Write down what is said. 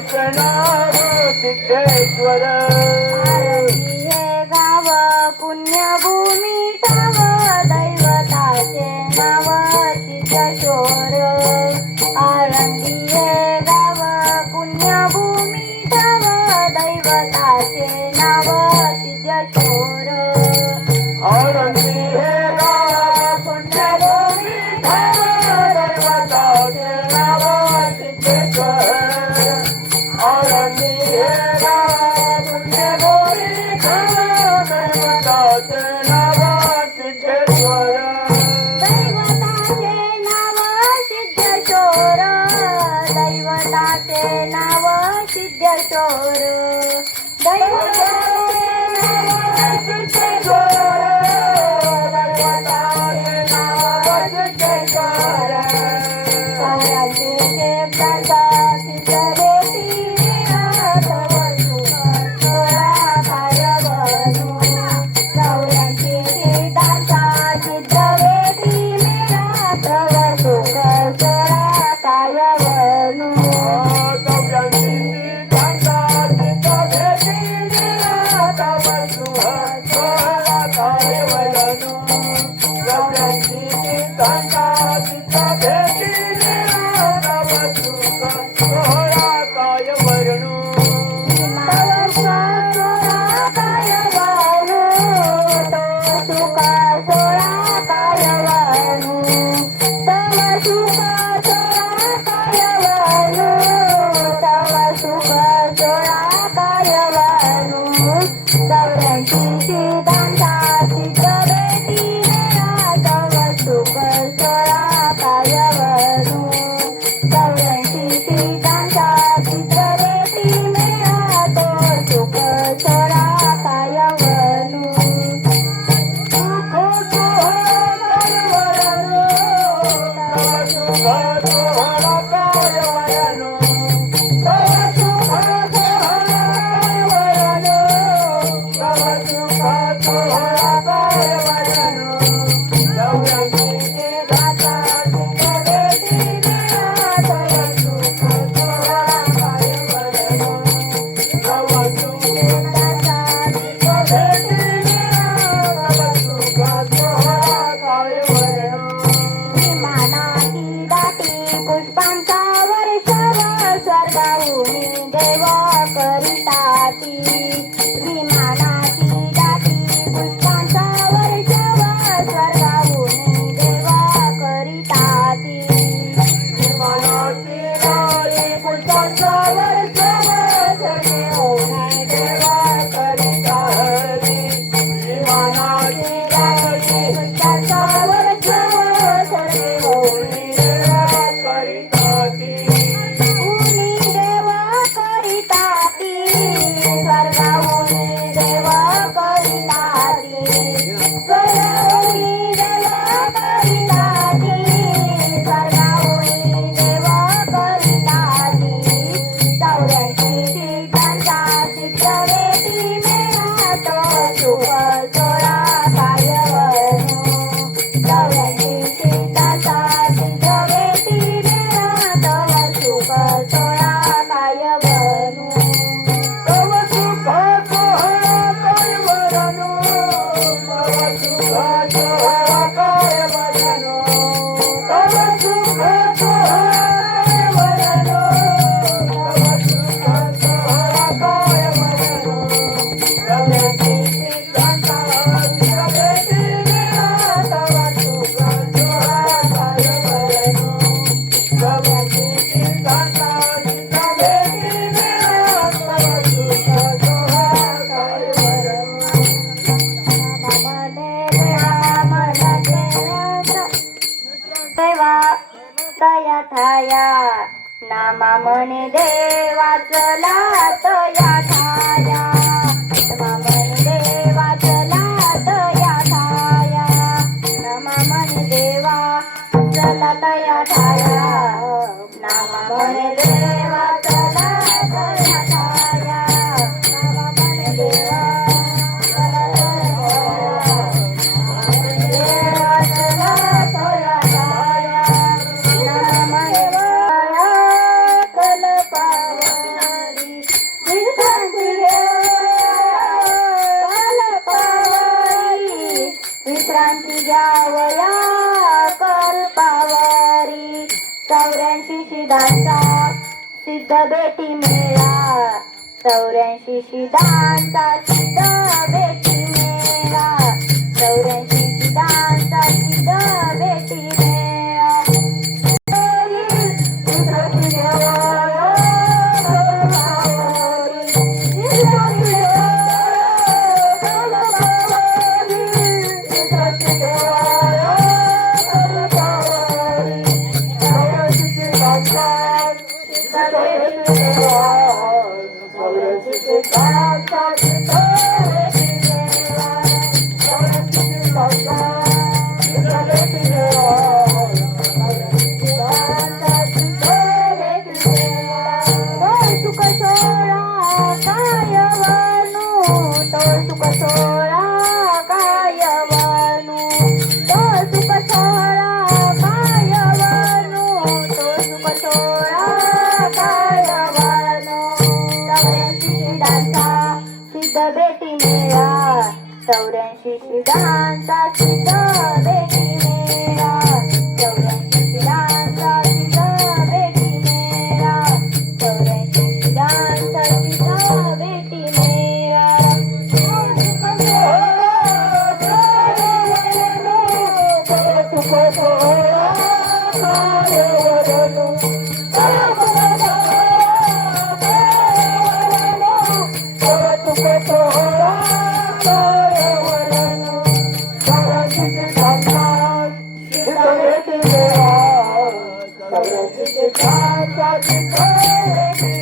असणार सिद्धेश्वर हे गाव पुण्यभूमी ठाव दैवताचे नाव सिद्धेश्वर आळंदी हे गाव पुण्यभूमी ठाव दैवताचे नाव सिद्धेश्वर आळंदी हे गाव पुण्यभूमी ठाव दैवताचे नाव सिद्धेश्वर आळंदी हे गाव पुण्यभूमी ठाव दैवताचे नाव सिद्धेश्वर दैवताचे नाव सिद्धेश्वर दैवताचे नाव सिद्धेश्वर दैवताचे नाव सिद्धेश्वर दैवताचे नाव सिद्धेश्वर साऱ्याचे देवतांचा सिद्धवेती निराधव सुख सोळा काय बनू नवऱ्यांची सीतांचा सिद्धवेती निराधव सुख सोळा काय बनू तया ठाया नामा म्हणे देवाचला तया ठाया नामा म्हणे देवाचला तया ठाया नामा म्हणे देवा चला तया ठाया नामा म्हणे देवाचला तया ठाया नामा म्हणे देवा कल्पावना घ्यावया कल्पावरी 84 शिधांचा सिद्ध बेटी मेळा 84 शिधांचा सिद्ध बेटी मेळा 84 शिधांचा सिद्ध बेटी मेळा बेटी मेळा 84 शिधांचा सिद्ध बेटी मेळा 84 शिधांचा सिद्ध बेटी मेळा 84 शिधांचा सिद्ध बेटी मेळा Thank you.